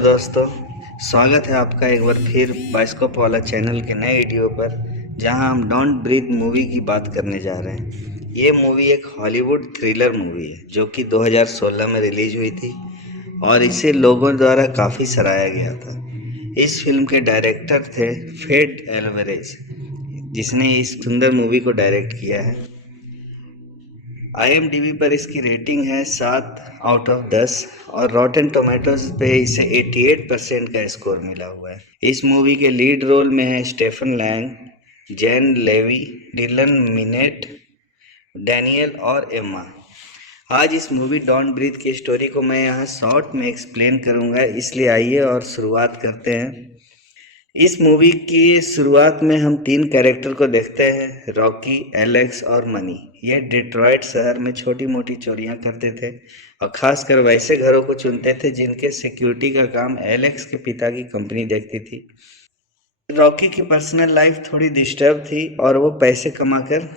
दोस्तों, स्वागत है आपका एक बार फिर बाइस्कोप वाला चैनल के नए वीडियो पर, जहां हम डोंट ब्रीथ मूवी की बात करने जा रहे हैं। ये मूवी एक हॉलीवुड थ्रिलर मूवी है जो कि 2016 में रिलीज हुई थी और इसे लोगों द्वारा काफ़ी सराहा गया था। इस फिल्म के डायरेक्टर थे फेड एल्वारेज, जिसने इस सुंदर मूवी को डायरेक्ट किया है। IMDb पर इसकी रेटिंग है 7/10 और रॉटेन टोमेटोज पे इसे 88% का स्कोर मिला हुआ है। इस मूवी के लीड रोल में है Stephen Lang, Jane Levy, Dylan Minnette, Daniel और एम्मा। आज इस मूवी डोंट ब्रीथ की स्टोरी को मैं यहाँ शॉर्ट में एक्सप्लेन करूँगा, इसलिए आइए और शुरुआत करते हैं। इस मूवी की शुरुआत में हम तीन कैरेक्टर को देखते हैं, रॉकी, एलेक्स और मनी। ये डिट्रॉयट शहर में छोटी मोटी चोरियां करते थे और खासकर वैसे घरों को चुनते थे जिनके सिक्योरिटी का काम एलेक्स के पिता की कंपनी देखती थी। रॉकी की पर्सनल लाइफ थोड़ी डिस्टर्ब थी और वो पैसे कमाकर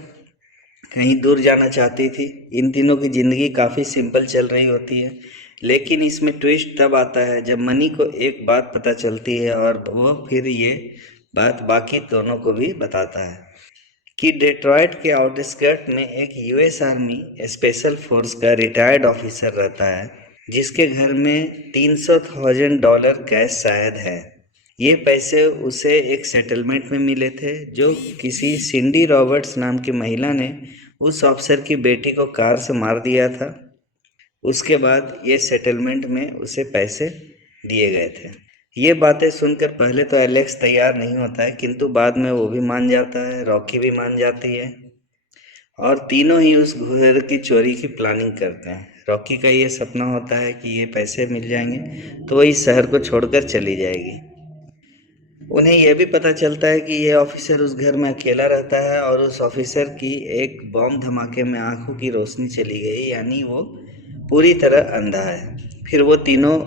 कहीं दूर जाना चाहती थी। इन तीनों की ज़िंदगी काफ़ी सिंपल चल रही होती है, लेकिन इसमें ट्विस्ट तब आता है जब मनी को एक बात पता चलती है और वो फिर ये बात बाकी दोनों को भी बताता है कि डेट्रॉयट के आउटस्कर्ट में एक US आर्मी स्पेशल फोर्स का रिटायर्ड ऑफिसर रहता है, जिसके घर में $300,000 कैश शायद है। ये पैसे उसे एक सेटलमेंट में मिले थे जो किसी सिंडी रॉबर्ट्स नाम की महिला ने उस अफसर की बेटी को कार से मार दिया था। उसके बाद ये सेटलमेंट में उसे पैसे दिए गए थे। ये बातें सुनकर पहले तो एलेक्स तैयार नहीं होता है, किंतु बाद में वो भी मान जाता है, रॉकी भी मान जाती है और तीनों ही उस घर की चोरी की प्लानिंग करते हैं। रॉकी का ये सपना होता है कि ये पैसे मिल जाएंगे तो वो इस शहर को छोड़कर चली जाएगी। उन्हें यह भी पता चलता है कि यह ऑफिसर उस घर में अकेला रहता है और उस ऑफिसर की एक बम धमाके में आंखों की रोशनी चली गई, यानी वो पूरी तरह अंधा है। फिर वो तीनों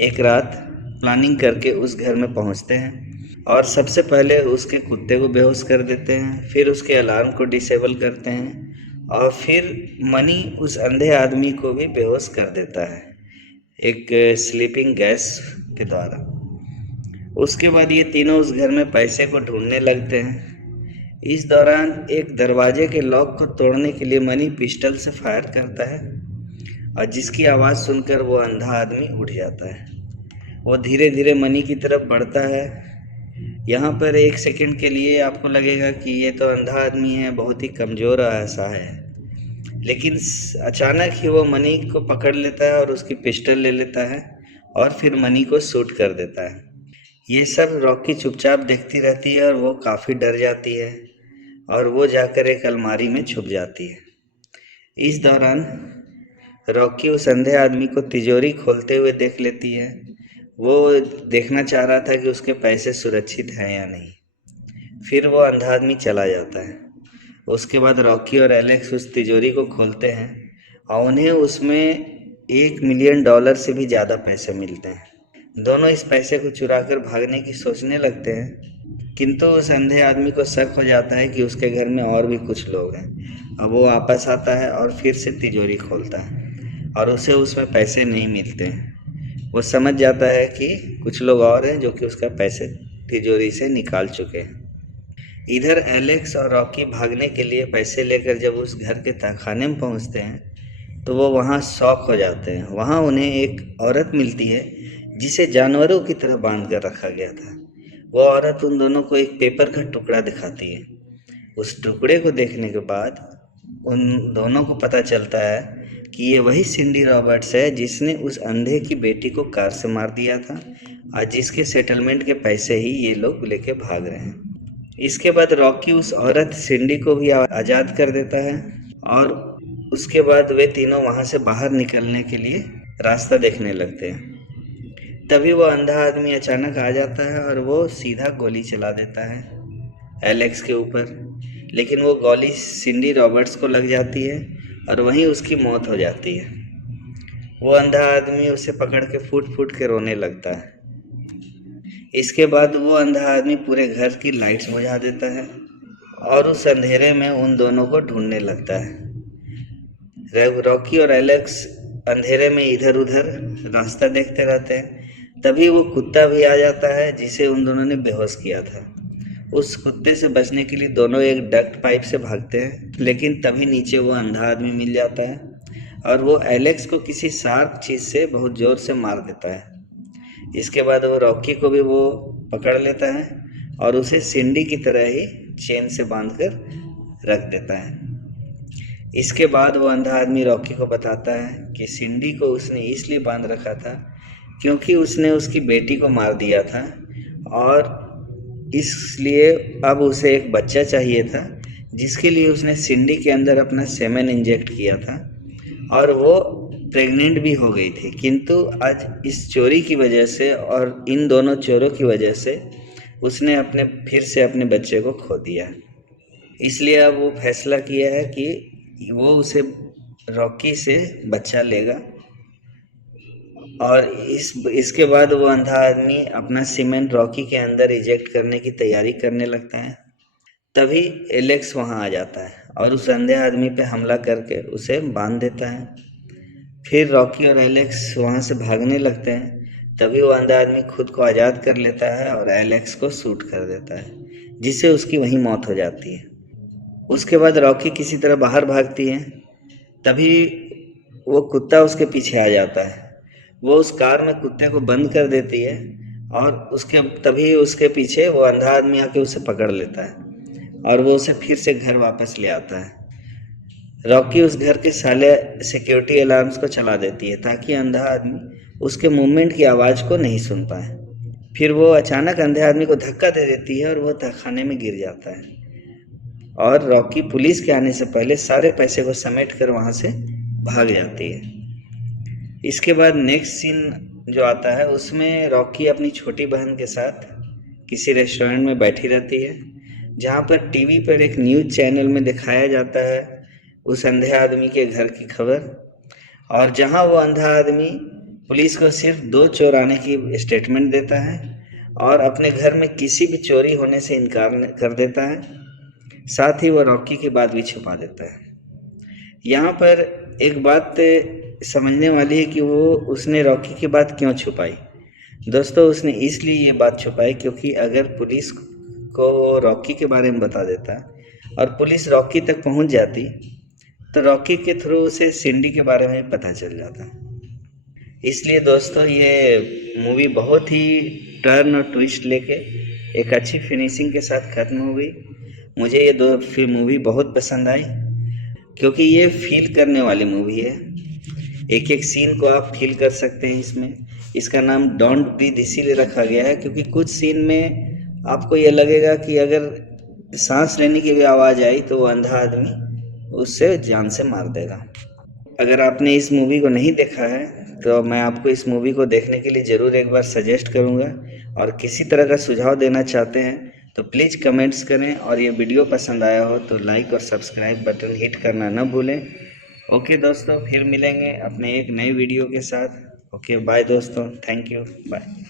एक रात प्लानिंग करके उस घर में पहुंचते हैं और सबसे पहले उसके कुत्ते को बेहोश कर देते हैं, फिर उसके अलार्म को डिसेबल करते हैं और फिर मनी उस अंधे आदमी को भी बेहोश कर देता है एक स्लीपिंग गैस के द्वारा। उसके बाद ये तीनों उस घर में पैसे को ढूंढने लगते हैं। इस दौरान एक दरवाजे के लॉक को तोड़ने के लिए मनी पिस्टल से फायर करता है और जिसकी आवाज़ सुनकर वो अंधा आदमी उठ जाता है। वो धीरे धीरे मनी की तरफ बढ़ता है। यहाँ पर एक सेकंड के लिए आपको लगेगा कि ये तो अंधा आदमी है, बहुत ही कमज़ोर ऐसा है, लेकिन अचानक ही वो मनी को पकड़ लेता है और उसकी पिस्टल ले लेता है और फिर मनी को शूट कर देता है। ये सब रॉकी चुपचाप देखती रहती है और वो काफ़ी डर जाती है और वो जाकर एक अलमारी में छुप जाती है। इस दौरान रॉकी उस अंधे आदमी को तिजोरी खोलते हुए देख लेती है। वो देखना चाह रहा था कि उसके पैसे सुरक्षित हैं या नहीं। फिर वो अंधा आदमी चला जाता है। उसके बाद रॉकी और एलेक्स उस तिजोरी को खोलते हैं और उन्हें उसमें $1 मिलियन से भी ज़्यादा पैसे मिलते हैं। दोनों इस पैसे को चुराकर भागने की सोचने लगते हैं, किंतु उस अंधे आदमी को शक हो जाता है कि उसके घर में और भी कुछ लोग हैं। अब वो वापस आता है और फिर से तिजोरी खोलता है और उसे उसमें पैसे नहीं मिलते हैं। वो समझ जाता है कि कुछ लोग और हैं जो कि उसका पैसे तिजोरी से निकाल चुके हैं। इधर एलेक्स और रॉकी भागने के लिए पैसे लेकर जब उस घर के तहखाने में पहुंचते हैं तो वो वहाँ शॉक हो जाते हैं। वहाँ उन्हें एक औरत मिलती है जिसे जानवरों की तरह बांध कर रखा गया था। वो औरत उन दोनों को एक पेपर का टुकड़ा दिखाती है। उस टुकड़े को देखने के बाद उन दोनों को पता चलता है कि ये वही सिंडी रॉबर्ट्स है जिसने उस अंधे की बेटी को कार से मार दिया था और जिसके सेटलमेंट के पैसे ही ये लोग लेके भाग रहे हैं। इसके बाद रॉकी उस औरत सिंडी को भी आज़ाद कर देता है और उसके बाद वे तीनों वहाँ से बाहर निकलने के लिए रास्ता देखने लगते हैं। तभी वो अंधा आदमी अचानक आ जाता है और वो सीधा गोली चला देता है एलेक्स के ऊपर, लेकिन वो गोली सिंडी रॉबर्ट्स को लग जाती है और वहीं उसकी मौत हो जाती है। वो अंधा आदमी उसे पकड़ के फूट फूट के रोने लगता है। इसके बाद वो अंधा आदमी पूरे घर की लाइट्स बुझा देता है और उस अंधेरे में उन दोनों को ढूंढने लगता है। रॉकी और एलेक्स अंधेरे में इधर उधर रास्ता देखते रहते हैं। तभी वो कुत्ता भी आ जाता है जिसे उन दोनों ने बेहोश किया था। उस कुत्ते से बचने के लिए दोनों एक डक्ट पाइप से भागते हैं, लेकिन तभी नीचे वो अंधा आदमी मिल जाता है और वो एलेक्स को किसी शार्प चीज़ से बहुत ज़ोर से मार देता है। इसके बाद वो रॉकी को भी वो पकड़ लेता है और उसे सिंडी की तरह ही चेन से बांधकर रख देता है। इसके बाद वो अंधा आदमी रॉकी को बताता है कि सिंडी को उसने इसलिए बांध रखा था क्योंकि उसने उसकी बेटी को मार दिया था और इसलिए अब उसे एक बच्चा चाहिए था, जिसके लिए उसने सिंडी के अंदर अपना सेमेन इंजेक्ट किया था और वो प्रेग्नेंट भी हो गई थी। किंतु आज इस चोरी की वजह से और इन दोनों चोरों की वजह से उसने फिर से अपने बच्चे को खो दिया। इसलिए अब वो फैसला किया है कि वो उसे रॉकी से बच्चा लेगा और इसके बाद वो अंधा आदमी अपना सीमेंट रॉकी के अंदर इजेक्ट करने की तैयारी करने लगता है। तभी एलेक्स वहाँ आ जाता है और उस अंधे आदमी पे हमला करके उसे बांध देता है। फिर रॉकी और एलेक्स वहाँ से भागने लगते हैं। तभी वो अंधा आदमी खुद को आज़ाद कर लेता है और एलेक्स को शूट कर देता है, जिससे उसकी वहीं मौत हो जाती है। उसके बाद रॉकी किसी तरह बाहर भागती है। तभी वो कुत्ता उसके पीछे आ जाता है। वो उस कार में कुत्ते को बंद कर देती है और तभी उसके पीछे वो अंधा आदमी आके उसे पकड़ लेता है और वो उसे फिर से घर वापस ले आता है। रॉकी उस घर के सारे सिक्योरिटी अलार्म्स को चला देती है ताकि अंधा आदमी उसके मूवमेंट की आवाज़ को नहीं सुन पाए। फिर वो अचानक अंधे आदमी को धक्का दे देती है और वो तहखाने में गिर जाता है और रॉकी पुलिस के आने से पहले सारे पैसे को समेट कर वहाँ से भाग जाती है। इसके बाद नेक्स्ट सीन जो आता है उसमें रॉकी अपनी छोटी बहन के साथ किसी रेस्टोरेंट में बैठी रहती है, जहाँ पर टीवी पर एक न्यूज़ चैनल में दिखाया जाता है उस अंधे आदमी के घर की खबर, और जहाँ वो अंधा आदमी पुलिस को सिर्फ 2 चोर आने की स्टेटमेंट देता है और अपने घर में किसी भी चोरी होने से इनकार कर देता है। साथ ही वो रॉकी की बात भी छुपा देता है। यहाँ पर एक बात समझने वाली है कि उसने रॉकी की बात क्यों छुपाई। दोस्तों, उसने इसलिए ये बात छुपाई क्योंकि अगर पुलिस को रॉकी के बारे में बता देता और पुलिस रॉकी तक पहुंच जाती तो रॉकी के थ्रू उसे सिंडी के बारे में पता चल जाता। इसलिए दोस्तों, ये मूवी बहुत ही टर्न और ट्विस्ट लेके एक अच्छी फिनिशिंग के साथ ख़त्म हो गई। मुझे ये मूवी बहुत पसंद आई क्योंकि ये फील करने वाली मूवी है। एक एक सीन को आप फील कर सकते हैं इसमें। इसका नाम डोंट ब्रीथ इसीलिए रखा गया है क्योंकि कुछ सीन में आपको ये लगेगा कि अगर सांस लेने की भी आवाज़ आई तो वो अंधा आदमी उससे जान से मार देगा। अगर आपने इस मूवी को नहीं देखा है तो मैं आपको इस मूवी को देखने के लिए ज़रूर एक बार सजेस्ट करूँगा, और किसी तरह का सुझाव देना चाहते हैं तो प्लीज़ कमेंट्स करें, और ये वीडियो पसंद आया हो तो लाइक और सब्सक्राइब बटन हिट करना न भूलें। ओके दोस्तों, फिर मिलेंगे अपने एक नई वीडियो के साथ। ओके बाय दोस्तों, थैंक यू, बाय।